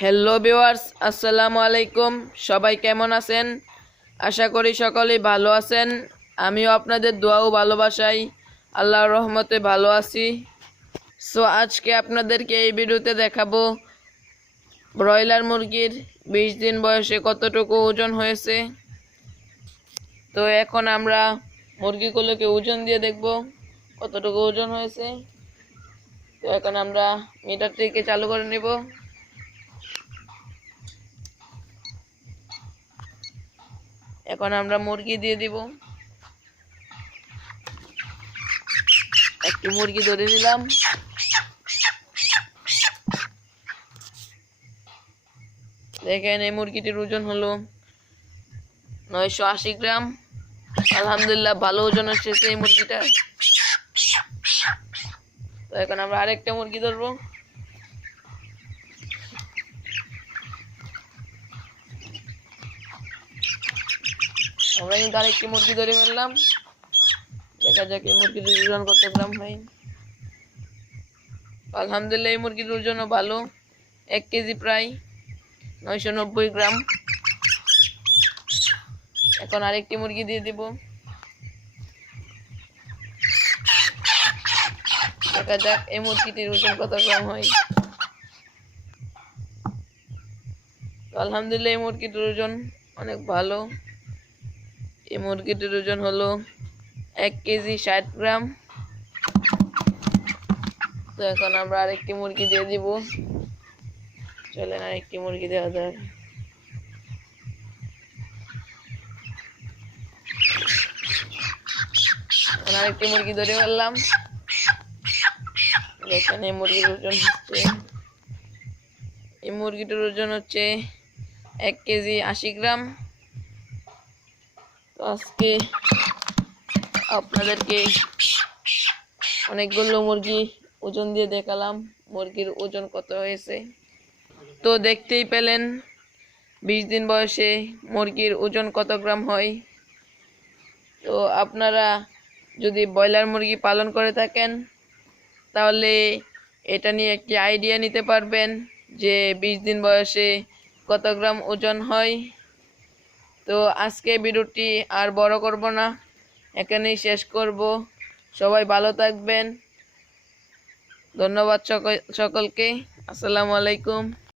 Hello viewers, আসসালামু আলাইকুম। সবাই কেমন আছেন? আশা করি সকলেই ভালো আছেন। আমিও আপনাদের দোয়া ও ভালোবাসায় আল্লাহর রহমতে ভালো আছি। সো আজকে আপনাদেরকে এই ভিডিওতে দেখাবো ব্রয়লার মুরগির 20 দিন বয়সে কতটুকু ওজন হয়েছে। তো এখন আমরা মুরগিগুলোকে ওজন দিয়ে দেখব কতটুকু ওজন হয়েছে। তো এখন আমরা মিটারটিকে চালু করে নেব। এখন আমরা মুরগি দিয়ে দিব। একটি মুরগি ধরে নিলাম। দেখেন এই মুরগিটির ওজন হলো 980 গ্রাম। আলহামদুলিল্লাহ ভালো ওজন এসেছে এই মুরগিটা। তো এখন আমরা আরেকটা মুরগি ধরবো। আমরা কিন্তু আরেকটি মুরগি ধরে ফেললাম। দেখা যাক এই মুরগিটির ওজন কত গ্রাম হয়। আলহামদুলিল্লাহ এই মুরগির ওজনও ভালো, 1 কেজি প্রায় 990 গ্রাম। এখন আরেকটি মুরগি দিয়ে দিব। দেখা যাক এই মুরগিটির ওজন কত গ্রাম হয়। আলহামদুলিল্লাহ এই মুরগিটির ওজন অনেক ভালো। এই মুরগিটির ওজন হলো 1 কেজি 60 গ্রাম। তো এখন আমরা আরেকটি মুরগি দিয়ে দিব। চলেন আরেকটি মুরগি দেওয়া যাক। আরেকটি মুরগি ধরে ফেললাম। দেখেন এই মুরগির ওজন হচ্ছে, এই মুরগিটির ওজন হচ্ছে 1 কেজি 80 গ্রাম। তো আজকে আপনাদেরকে অনেকগুলো মুরগি ওজন দিয়ে দেখালাম মুরগির ওজন কত হয়েছে। তো দেখতেই পেলেন 20 দিন বয়সে মুরগির ওজন কত গ্রাম হয়। তো আপনারা যদি ব্রয়লার মুরগি পালন করে থাকেন তাহলে এটা নিয়ে একটি আইডিয়া নিতে পারবেন যে 20 দিন বয়সে কত গ্রাম ওজন হয়। তো আজকে ভিডিওটি আর বড় করব না, এখানেই শেষ করব। সবাই ভালো থাকবেন। ধন্যবাদ সকলকে। আসসালামু আলাইকুম।